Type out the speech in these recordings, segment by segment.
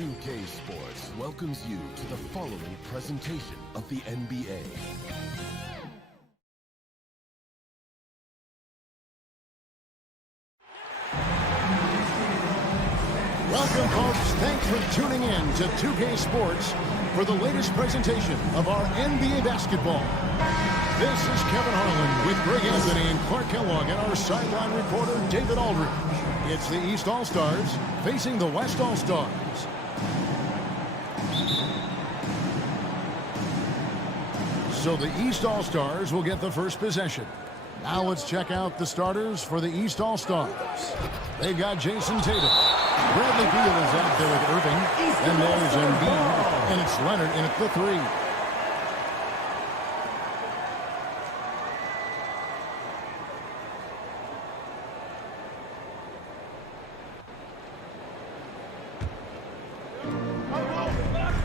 2K Sports welcomes you to the following presentation of the NBA. Welcome, folks. Thanks for tuning in to 2K Sports for the latest presentation of our NBA basketball. This is Kevin Harlan with Greg Anthony and Clark Kellogg and our sideline reporter, David Aldridge. It's the East All-Stars facing the West All-Stars. So the East All-Stars will get the first possession. Now let's check out the starters for the East All-Stars. They've got Jason Tatum. Bradley Beal is out there with Irving. And there's Embiid. And it's Leonard in at the three.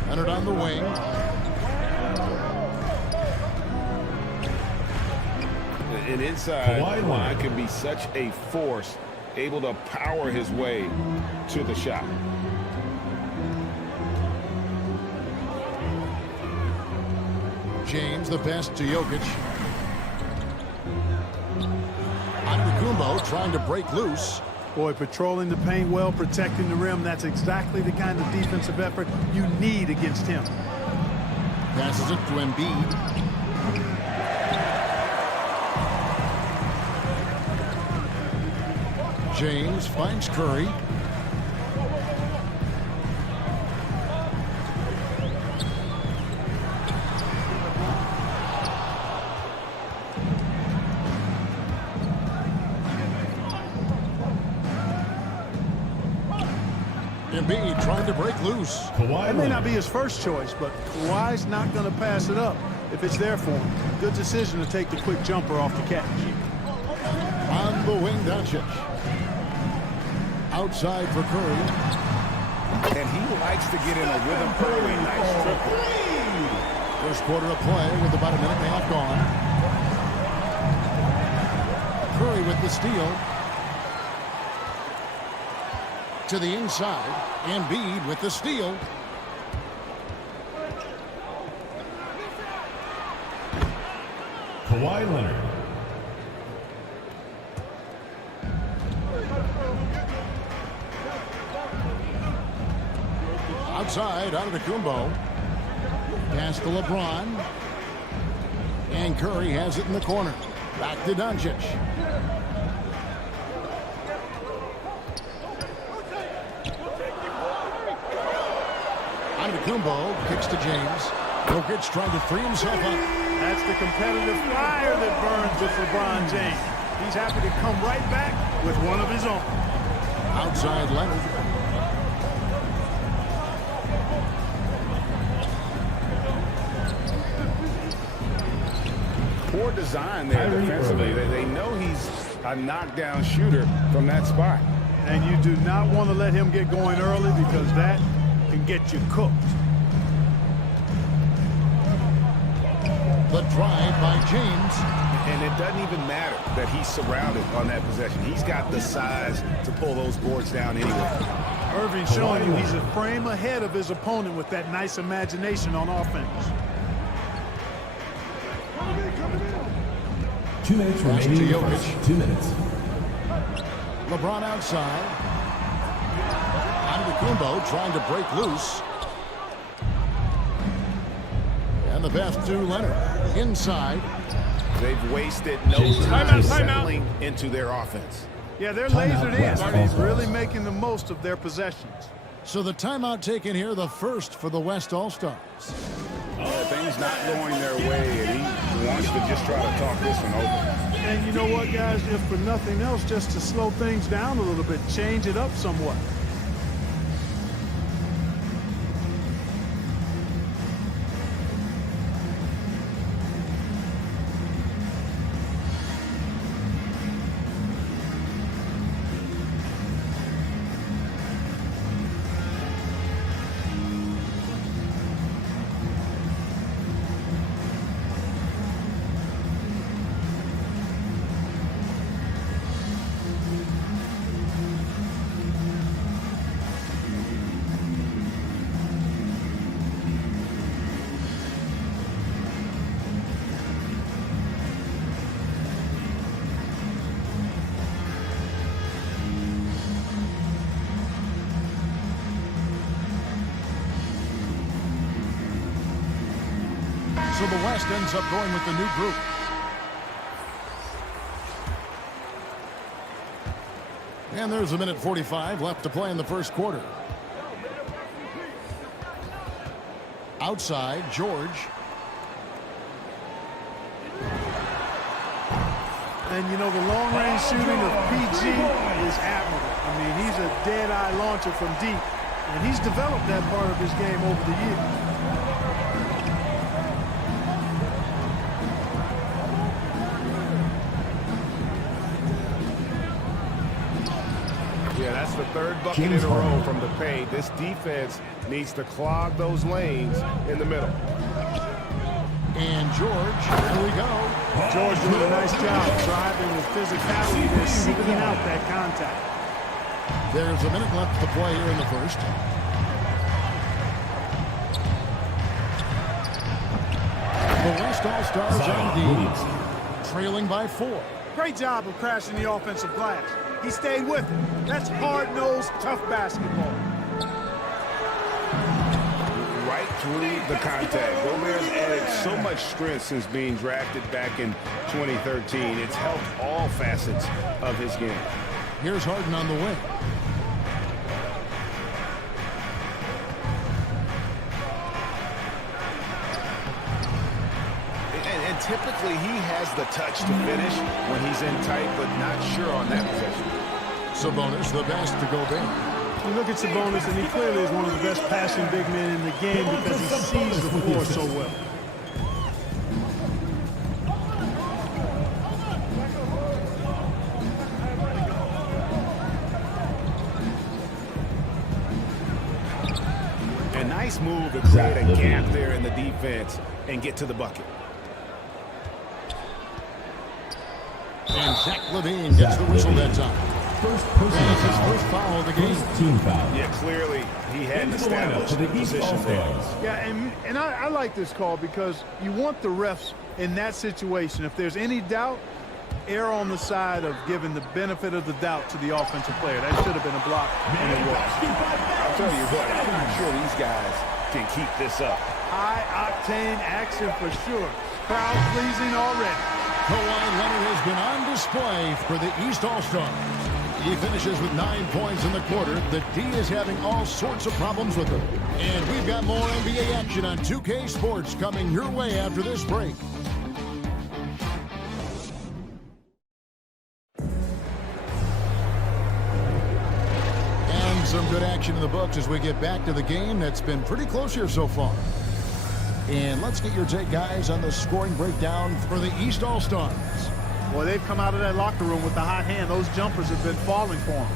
Leonard on the wing. An inside line can be such a force, able to power his way to the shot. James the best to Jokic. Antetokounmpo trying to break loose. Boy, patrolling the paint well, protecting the rim. That's exactly the kind of defensive effort you need against him. Passes it to Embiid. James finds Curry. Embiid trying to break loose. That may not be his first choice, but Kawhi's not going to pass it up if it's there for him. Good decision to take the quick jumper off the catch. On the wing, Doncic. Outside for Curry. And he likes to get in a rhythm early. Nice triple. First quarter of play with about a minute and a half gone. Curry with the steal. To the inside. Embiid with the steal. Kawhi Leonard. Outside, Antetokounmpo. Pass to LeBron. And Curry has it in the corner. Back to Doncic. Antetokounmpo kicks to James. Jokic trying to free himself up. That's the competitive fire that burns with LeBron James. He's happy to come right back with one of his own. Outside Leonard. Poor design there defensively. They know he's a knockdown shooter from that spot. And you do not want to let him get going early because that can get you cooked. The drive by James. And it doesn't even matter that he's surrounded on that possession. He's got the size to pull those boards down anyway. Irving showing you he's a frame ahead of his opponent with that nice imagination on offense. 2 minutes remaining. To Jokic. 2 minutes. LeBron outside. Antetokounmpo trying to break loose. And the pass to Leonard. Inside. They've wasted no time settling into their offense. Yeah, they're lasered in. He's really making the most of their possessions. So the timeout taken here, the first for the West All-Stars. Things not going their way, and he wants to just try to talk this one over. And you know what, guys? If for nothing else, just to slow things down a little bit, change it up somewhat. So the West ends up going with the new group. And there's a minute 45 left to play in the first quarter. Outside, George. And, you know, the long-range shooting of PG is admirable. I mean, he's a dead-eye launcher from deep, and he's developed that part of his game over the years. Yeah, that's the third bucket in a row from the paint. This defense needs to clog those lanes in the middle. And George, here we go. George doing a nice job driving with physicality. They're seeking out that contact. There's a minute left to play here in the first. The West All-Stars on D, trailing by 4. Great job of crashing the offensive glass. He stayed with it. That's hard-nosed, tough basketball. Right through the contact. Gomez added so much strength since being drafted back in 2013. It's helped all facets of his game. Here's Harden on the wing. And typically he has the touch to finish when he's in tight, but not sure on that possession. Sabonis, the best to go big. You look at Sabonis, and he clearly is one of the best passing big men in the game because he sees the floor so well. A nice move to create a gap there in the defense and get to the bucket. And Zach LaVine gets the whistle that time. That's his first foul of the game. Team foul. Yeah, clearly he hadn't established the position there. Yeah, and I like this call because you want the refs in that situation. If there's any doubt, err on the side of giving the benefit of the doubt to the offensive player. That should have been a block, and it was. I'll tell you what, I'm sure these guys can keep this up. High-octane action for sure. Crowd-pleasing already. Kawhi Leonard has been on display for the East All-Stars. He finishes with 9 points in the quarter. The D is having all sorts of problems with him. And we've got more NBA action on 2K Sports coming your way after this break. And some good action in the books as we get back to the game that's been pretty close here so far. And let's get your take, guys, on the scoring breakdown for the East All-Stars. Boy, they've come out of that locker room with the hot hand. Those jumpers have been falling for them.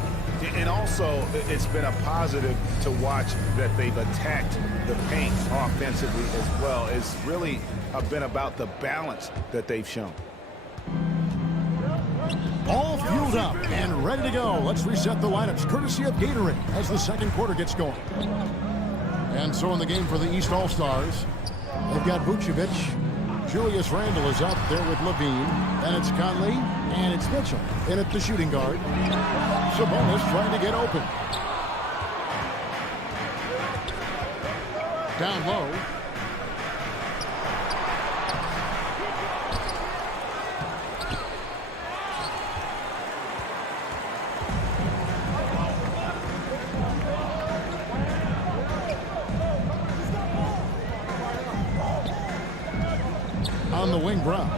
And also, it's been a positive to watch that they've attacked the paint offensively as well. It's really been about the balance that they've shown. All fueled up and ready to go. Let's reset the lineups, courtesy of Gatorade, as the second quarter gets going. And so in the game for the East All-Stars, they've got Vucevic. Julius Randle is out there with Levine. And it's Conley. And it's Mitchell in at the shooting guard. Sabonis trying to get open. Down low. On the wing, Brown.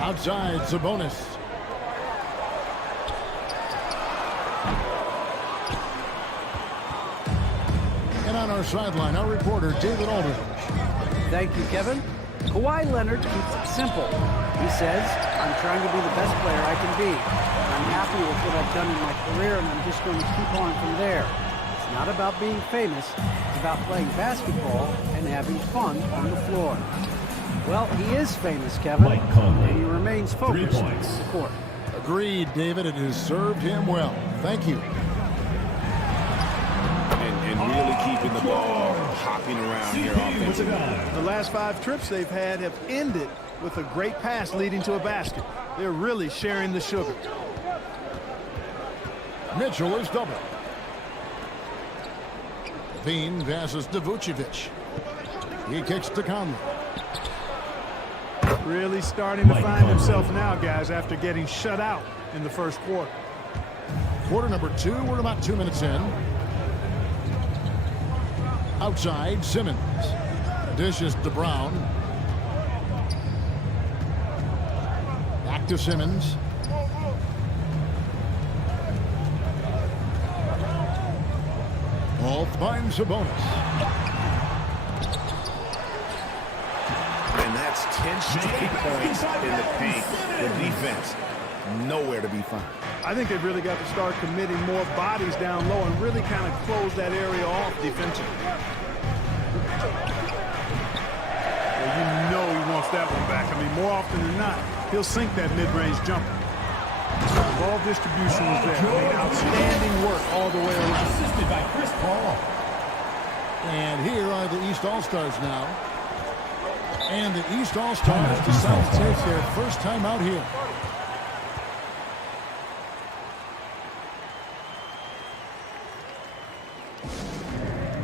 Outside, Sabonis. And on our sideline, our reporter, David Aldridge. Thank you, Kevin. Kawhi Leonard keeps it simple. He says, I'm trying to be the best player I can be. I'm happy with what I've done in my career, and I'm just going to keep on from there. It's not about being famous. It's about playing basketball and having fun on the floor. Well, he is famous, Kevin, and he remains focused on the court. Agreed, David. It has served him well. Thank you. And really keeping the ball hopping around here offensively. The last 5 trips they've had have ended with a great pass leading to a basket. They're really sharing the sugar. Mitchell is double. Levine passes to Vucevic. He kicks to Conley. Really starting to find himself now, guys, after getting shut out in the first quarter. Quarter number 2, we're about 2 minutes in. Outside, Simmons. Dishes to Brown. Back to Simmons. Ball finds Sabonis. And that's 10 straight points in the paint. The defense, nowhere to be found. I think they've really got to start committing more bodies down low and really kind of close that area off defensively. Well, you know he wants that one back. I mean, more often than not, he'll sink that mid-range jumper. Ball distribution was there. I mean, outstanding work all the way around. Assisted by Chris Paul. And here are the East All-Stars now. And the East All-Stars decide to take their first time out here.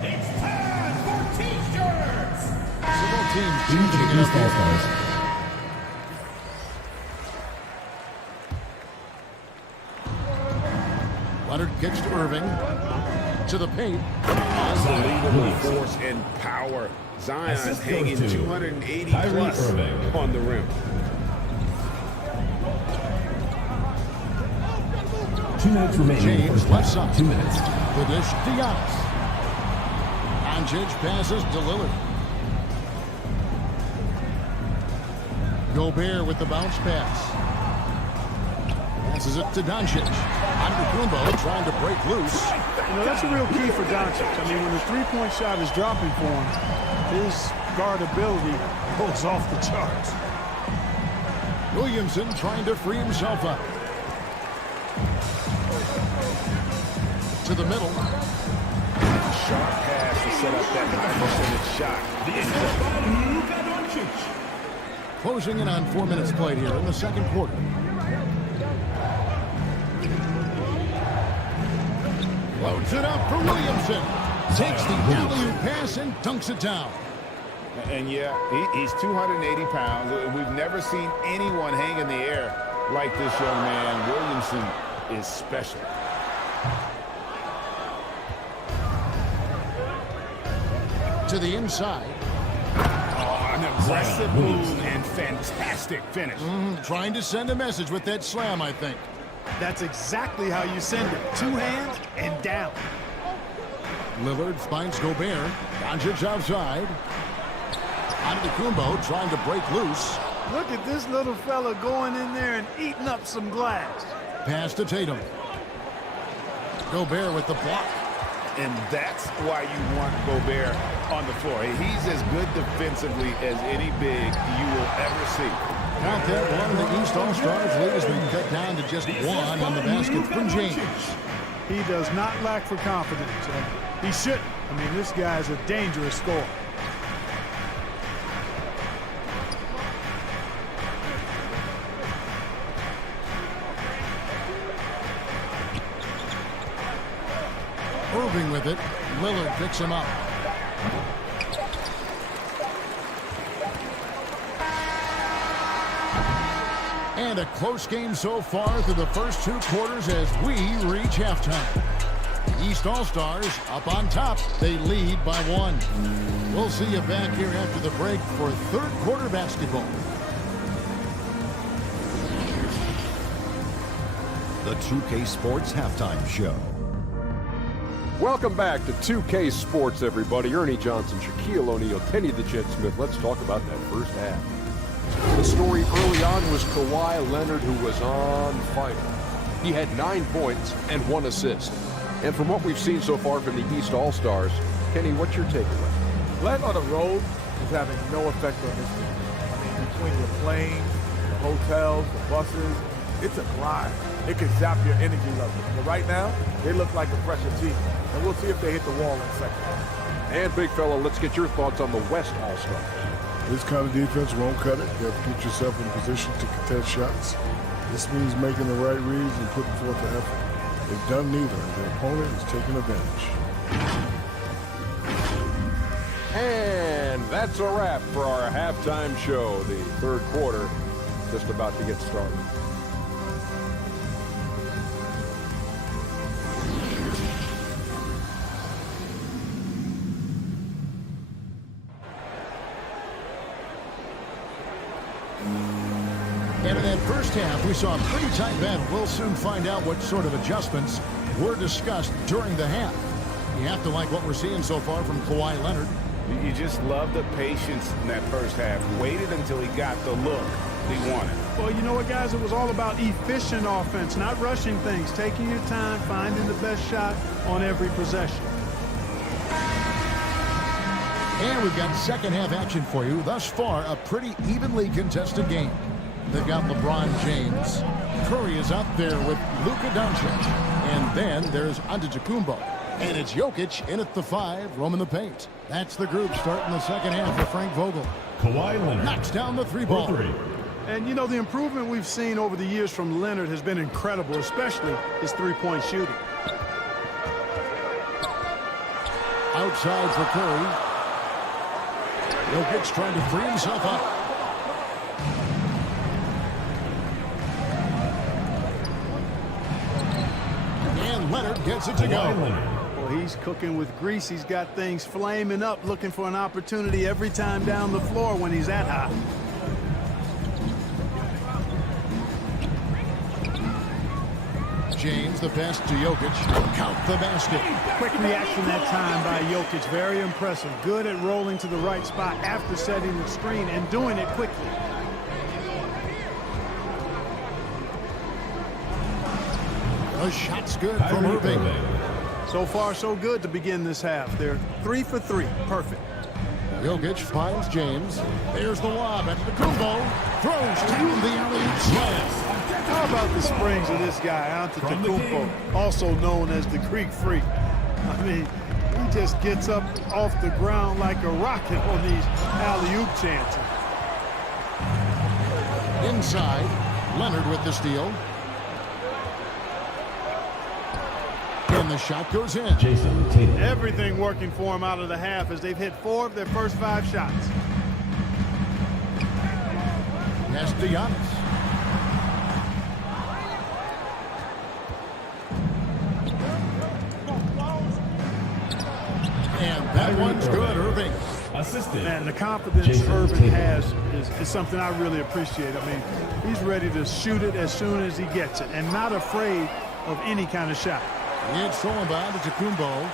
It's time for T-shirts. Several teams East changing it up here. All-Stars. Leonard kicks to Irving. To the paint. Unbelievable force and power. Zion Assist hanging goes to 280 KYRIE plus Irving. on the rim. 2 minutes remaining. in the James first left half. side. 2 minutes. The dish to Giannis. Doncic passes to Lillard. Gobert with the bounce pass. Passes it to Doncic. Antetokounmpo trying to break loose. You know, that's a real key for Doncic. I mean, when the three-point shot is dropping for him, his guardability goes off the charts. Williamson trying to free himself up. To the middle. Sharp pass to set up that high percentage shot. Closing in on 4 minutes played here in the second quarter. Loads it up for Williamson. Takes the alley-oop pass and dunks it down. And yeah, he's 280 pounds. We've never seen anyone hang in the air like this young man. Williamson is special. To the inside. Oh, an aggressive move and fantastic finish. Trying to send a message with that slam, I think. That's exactly how you send it. 2 hands and down. Lillard finds Gobert. Doncic outside. Antetokounmpo trying to break loose. Look at this little fella going in there and eating up some glass. Pass to Tatum. Gobert with the block. And that's why you want Gobert on the floor. He's as good defensively as any big you will ever see. Count that one, the East All-Stars lead has been cut down to just 1 on the basket from James. He does not lack for confidence. He shouldn't. I mean, this guy's a dangerous scorer. Irving with it. Lillard picks him up. And a close game so far through the first 2 quarters as we reach halftime. The East All-Stars up on top. They lead by 1. We'll see you back here after the break for third quarter basketball. The 2K Sports Halftime Show. Welcome back to 2K Sports, everybody. Ernie Johnson, Shaquille O'Neal, Kenny the Jet Smith. Let's talk about that first half. The story early on was Kawhi Leonard, who was on fire. He had 9 points and 1 assist. And from what we've seen so far from the East All-Stars, Kenny, what's your takeaway? Playing on the road is having no effect on this team. I mean, between the planes, the hotels, the buses, it's a grind. It can zap your energy level. But right now, they look like a fresher team. And we'll see if they hit the wall in a second. And, big fella, let's get your thoughts on the West All-Stars. This kind of defense won't cut it. You have to get yourself in position to contest shots. This means making the right reads and putting forth the effort. They've done neither, and their opponent is taking advantage. And And that's a wrap for our halftime show. The third quarter just about to get started. And in that first half, we saw a pretty tight battle. We'll soon find out what sort of adjustments were discussed during the half. You have to like what we're seeing so far from Kawhi Leonard. You just love the patience in that first half. Waited until he got the look he wanted. Well, you know what, guys? It was all about efficient offense, not rushing things, taking your time, finding the best shot on every possession. And we've got second half action for you. Thus far, a pretty evenly contested game. They've got LeBron James. Curry is out there with Luka Doncic. And then there's Antetokounmpo. And it's Jokic in at the 5, roaming the paint. That's the group starting the second half for Frank Vogel. Kawhi Leonard knocks down the 3-ball. And, you know, the improvement we've seen over the years from Leonard has been incredible, especially his three-point shooting. Outside for Curry. Jokic trying to free himself up. And Leonard gets it to go. Well, he's cooking with grease. He's got things flaming up, looking for an opportunity every time down the floor when he's that high. James, the pass to Jokic. Count the basket. Quick reaction that time by Jokic. Very impressive. Good at rolling to the right spot after setting the screen and doing it quickly. The shot's good from Irving. So far, so good to begin this half. They're 3 for 3. Perfect. Jokic finds James. There's the lob at the Kumbo. Throws down the alley-oop slam. How about the springs of this guy, Antetokounmpo, also known as the Greek Freak? I mean, he just gets up off the ground like a rocket on these alley-oop chances. Inside, Leonard with the steal. And the shot goes in. Everything working for him out of the half as they've hit 4 of their first 5 shots. Pass to Giannis. And that one's good, Irving. And the confidence Irving has is something I really appreciate. I mean, he's ready to shoot it as soon as he gets it and not afraid of any kind of shot. It's thrown by Antetokounmpo.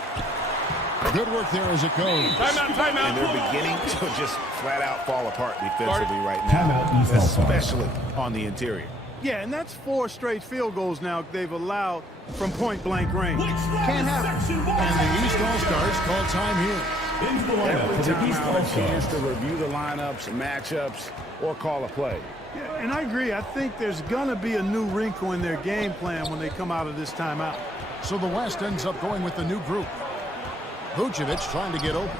Good work there as it goes. Timeout. And they're beginning to just flat out fall apart defensively right now, especially on the interior. Yeah, and that's 4 straight field goals now they've allowed from point-blank range. Can't happen. And the East All-Stars call time here. Every time I have a chance to review the lineups, matchups, or call a play. Yeah, and I agree. I think there's going to be a new wrinkle in their game plan when they come out of this timeout. So the West ends up going with the new group. Vucevic trying to get open.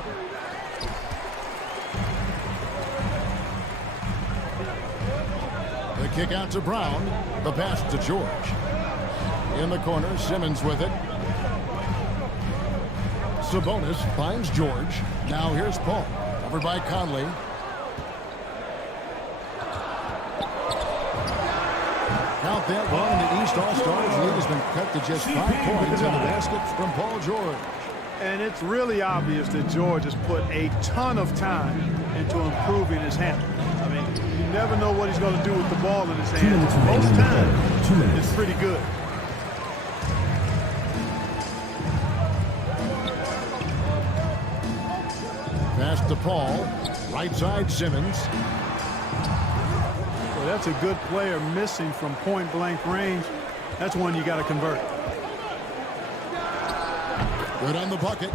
The kick out to Brown. The pass to George. In the corner, Simmons with it. Sabonis finds George. Now here's Paul. Covered by Conley. Count that one. The East All-Stars lead has been cut to just 5 points in the basket from Paul George. And it's really obvious that George has put a ton of time into improving his handle. I mean, you never know what he's going to do with the ball in his hands. Most times, it's pretty good. Pass to Paul. Right side, Simmons. Well, that's a good player missing from point-blank range. That's one you got to convert. Good on the bucket.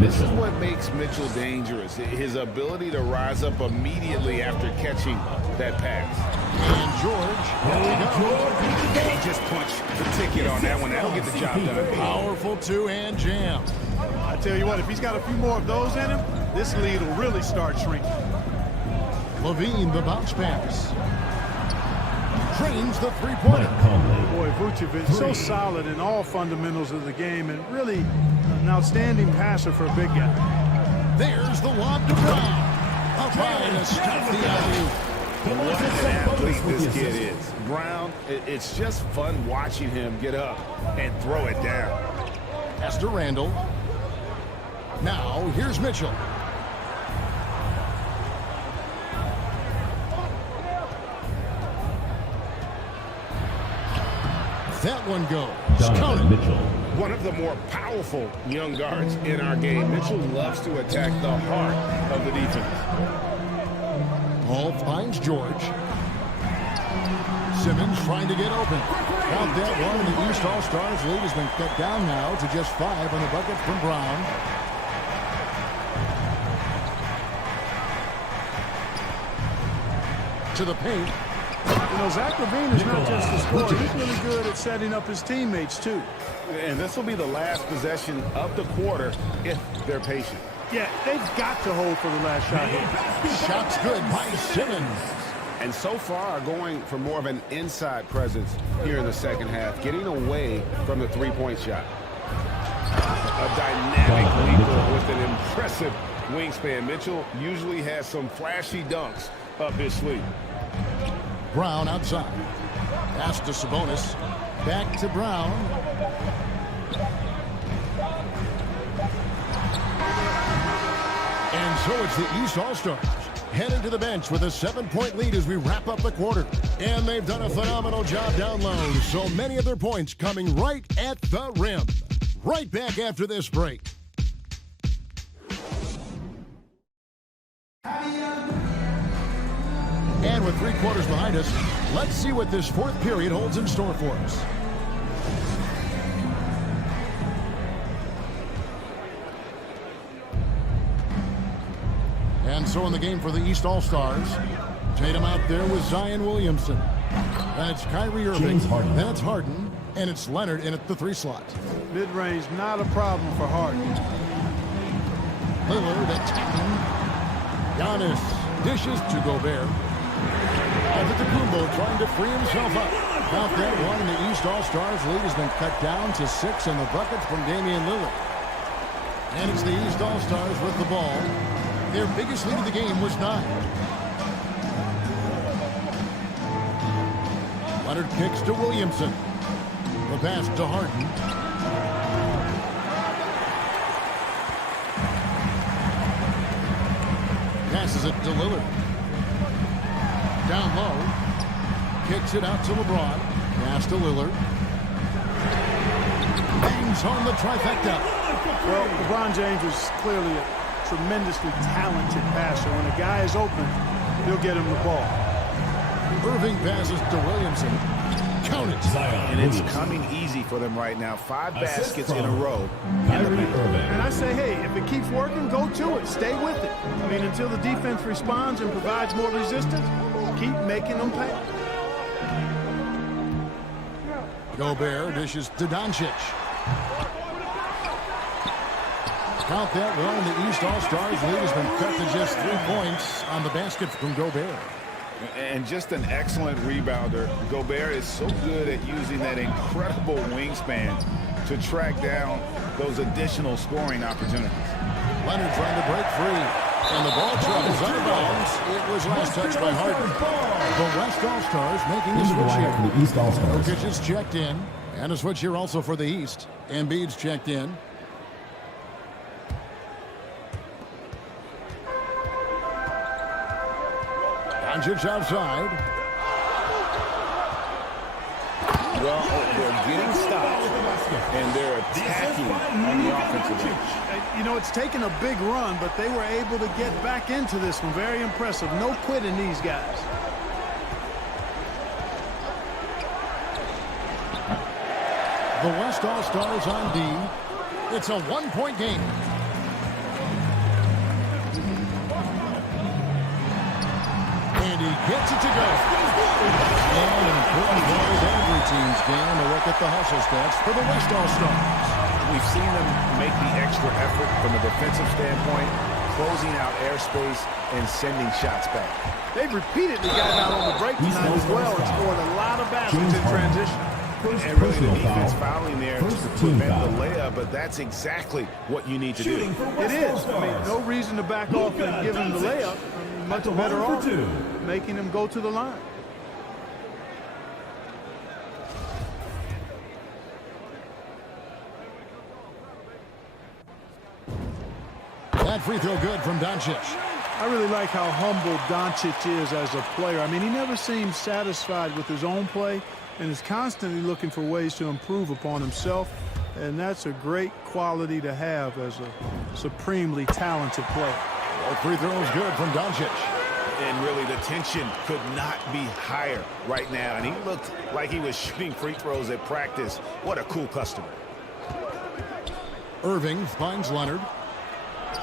This is what makes Mitchell dangerous. His ability to rise up immediately after catching that pass. And George. And he just punched the ticket on that one. That'll get the job done. Powerful two-hand jam. I tell you what, if he's got a few more of those in him, this lead will really start shrinking. Levine, the bounce pass. Trains the three-pointer. Boy, Vucevic so solid in all fundamentals of the game and really an outstanding passer for a big guy. There's the lob to Brown. Up high to stop the alley-oop. What an athlete this kid is. Brown, it's just fun watching him get up and throw it down. Pass to Randall. Now, here's Mitchell. That one goes. Count it. One of the more powerful young guards in our game. Mitchell loves to attack the heart of the defense. Paul finds George. Simmons trying to get open. Count that one, and the East All-Stars lead has been cut down now to just 5 on the bucket from Brown. To the paint. You know, Zach LaVine is not just a scorer. He's really good at setting up his teammates, too. And this will be the last possession of the quarter if they're patient. Yeah, they've got to hold for the last shot here. Shot's good by Simmons. And so far are going for more of an inside presence here in the second half, getting away from the three-point shot. A dynamic leaper with an impressive wingspan. Mitchell usually has some flashy dunks up his sleeve. Brown outside. Pass to Sabonis. Back to Brown. And so it's the East All-Stars heading to the bench with a 7-point lead as we wrap up the quarter. And they've done a phenomenal job down low. So many of their points coming right at the rim. Right back after this break. And with 3 quarters behind us, let's see what this fourth period holds in store for us. And so in the game for the East All-Stars, Tatum out there with Zion Williamson. That's Kyrie Irving. That's Harden. And it's Leonard in at the 3 slot. Mid-range, not a problem for Harden. Lillard attacking. Giannis dishes to Gobert. Antetokounmpo trying to free himself up. About that one, and the East All-Stars lead has been cut down to 6 in the bucket from Damian Lillard. And it's the East All-Stars with the ball. Their biggest lead of the game was 9. Leonard kicks to Williamson. The pass to Harden. Passes it to Lillard. Down low. Kicks it out to LeBron. Pass to Lillard. Bangs on the trifecta. Well, LeBron James is clearly a tremendously talented passer. When a guy is open, he'll get him the ball. Irving passes to Williamson. Count it. And it's coming easy for them right now. 5 baskets in a row. And I say, hey, if it keeps working, go to it. Stay with it. I mean, until the defense responds and provides more resistance, keep making them pay. Gobert dishes to Doncic. Count that one. The East All-Stars lead has been cut to just 3 points on the basket from Gobert. And just an excellent rebounder. Gobert is so good at using that incredible wingspan to track down those additional scoring opportunities. Leonard trying to break free. And the ball travels out of bounds. It was last touched by Harden. The West All-Stars making a switch here. The East All-Stars. Jokic is checked in. And a switch here also for the East. Embiid's checked in. Doncic outside. Well, they're getting stopped, and they're attacking on the offensive end. You know, it's taken a big run, but they were able to get back into this one. Very impressive. No quitting these guys. The West All-Stars on D. It's a 1-point game. And he gets it to go. And an important part of every team's game to look at the hustle stats for the West All-Stars. We've seen them make the extra effort from a defensive standpoint, closing out airspace and sending shots back. They've repeatedly gotten out on the break tonight as well and scored a lot of baskets in transition. And really the defense fouling there to prevent the layup, but that's exactly what you need to do. It is. I mean, no reason to back off and give him the layup. much better off making him go to the line. That free throw good from Doncic. I really like how humble Doncic is as a player. I mean, he never seems satisfied with his own play and is constantly looking for ways to improve upon himself. And that's a great quality to have as a supremely talented player. That free throw is good from Doncic. And really, the tension could not be higher right now. And he looked like he was shooting free throws at practice. What a cool customer. Irving finds Leonard.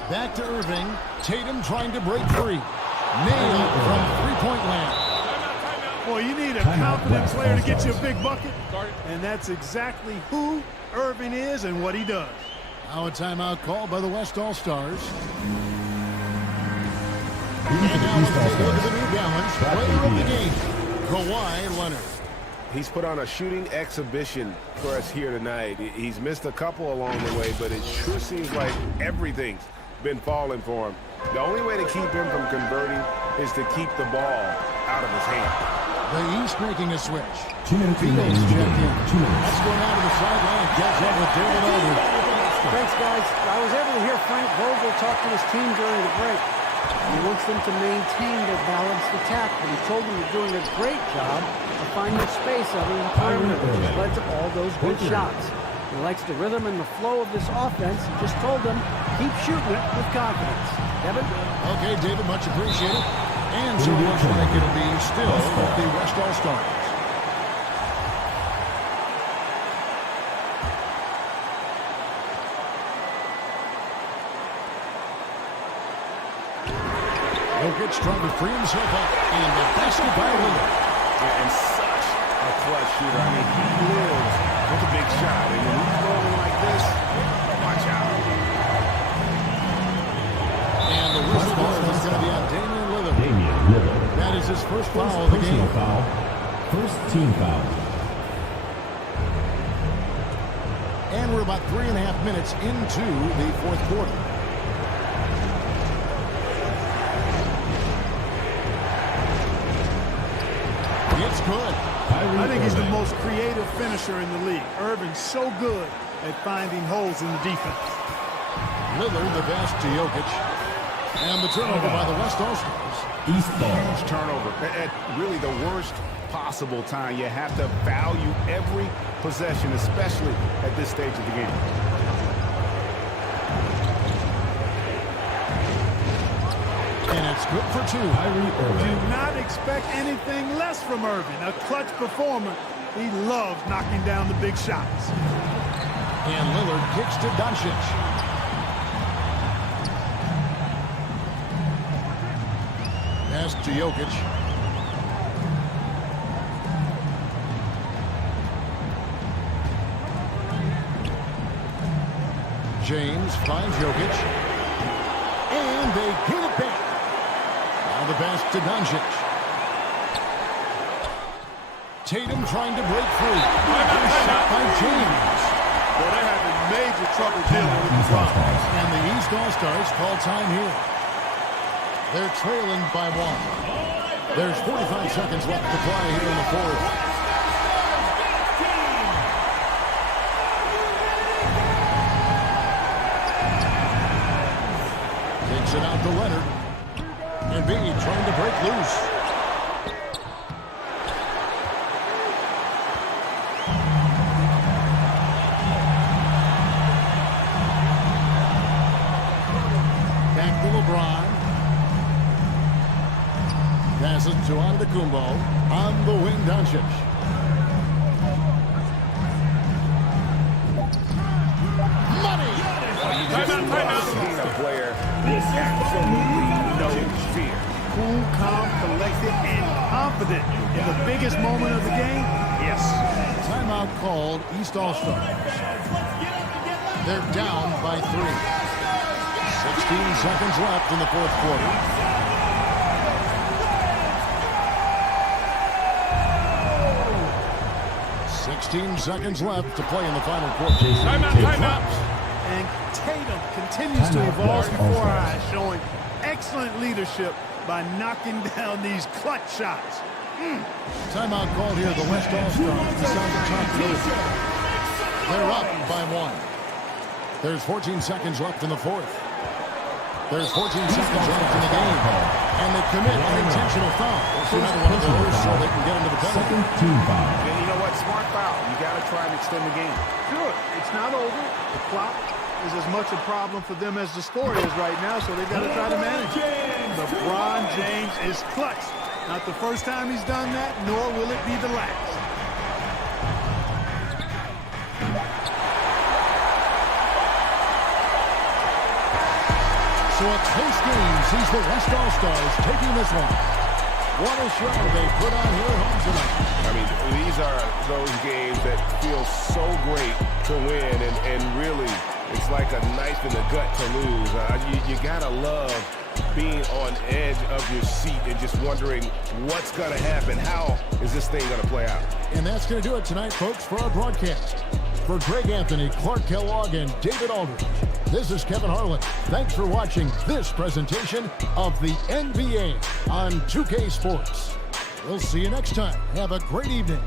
Back to Irving. Tatum trying to break free. Nailed from three-point land. Boy, you need a confident player to get you a big bucket. And that's exactly who Irving is and what he does. Now a timeout called by the West All-Stars. And now let's take a look at the New Balance player of the game, Kawhi Leonard. He's put on a shooting exhibition for us here tonight. He's missed a couple along the way, but it sure seems like everything's been falling for him. The only way to keep him from converting is to keep the ball out of his hand. The East making a switch. 2 minutes remaining. Let's go down to the sideline. Catch up with David Aldridge. Thanks, guys. I was able to hear Frank Vogel talk to his team during the break. He wants them to maintain their balanced attack, but he told them they're doing a great job of finding space out in the perimeter, which led to all those good shots. He likes the rhythm and the flow of this offense. He just told them, keep shooting it with confidence. Kevin? Okay, David, much appreciated. And so it looks like it'll be still with the West All-Stars. Jokic trying to free himself up, and the basket by Lillard. And such a clutch shooter. I mean, he lives with a big shot. And when he's rolling like this, watch out. And the whistle is going to be on Damian Lillard. That is his first foul of the game. First team foul. And we're about 3.5 minutes into the fourth quarter. It's good. I think he's the most creative finisher in the league. Irving's so good at finding holes in the defense. Lillard the best to Jokic. And the turnover by the West All-Stars. East ball. Huge turnover. At really the worst possible time. You have to value every possession, especially at this stage of the game. And it's good for 2. Do not expect anything less from Irving. A clutch performer. He loves knocking down the big shots. And Lillard kicks to Doncic. Pass to Jokic. James finds Jokic. And they get it back. Now the pass to Doncic. Tatum trying to break free. Good shot by James. Well, they're having major trouble dealing with the problem. And the East All-Stars call time here. They're trailing by 1. There's 45 seconds left to play here in the fourth. Takes it out to Leonard. Embiid trying to break loose. Back to LeBron. Passes to Antetokounmpo. On the wing, Doncic. Money! He's a player with absolutely no fear. Cool, calm, collected, and confident in the biggest moment of the game. Yes. Timeout called East All-Stars. They're down by 3. 16 seconds left in the fourth quarter. Seconds left to play in the final quarter. Timeout. And Tatum continues to evolve before our eyes, showing excellent leadership by knocking down these clutch shots. Timeout called here. The West All-Stars decide to talk it over. They're up by 1. There's 14 seconds left in the fourth. There's 14 seconds left in the game. And they commit an intentional foul. It's another one of those so they can get into the penalty. Second team foul. And you know what? Smart foul. You got to try and extend the game. Sure, it's not over. The clock is as much a problem for them as the score is right now, so they got to try to manage it. LeBron James is clutch. Not the first time he's done that, nor will it be the last. So a close game sees the West All-Stars taking this one. What a show they put on here at home tonight. I mean, these are those games that feel so great to win, and really, it's like a knife in the gut to lose. You gotta love being on edge of your seat and just wondering what's gonna happen. How is this thing gonna play out? And that's going to do it tonight, folks, for our broadcast. For Greg Anthony, Clark Kellogg, and David Aldridge, this is Kevin Harlan. Thanks for watching this presentation of the NBA on 2K Sports. We'll see you next time. Have a great evening.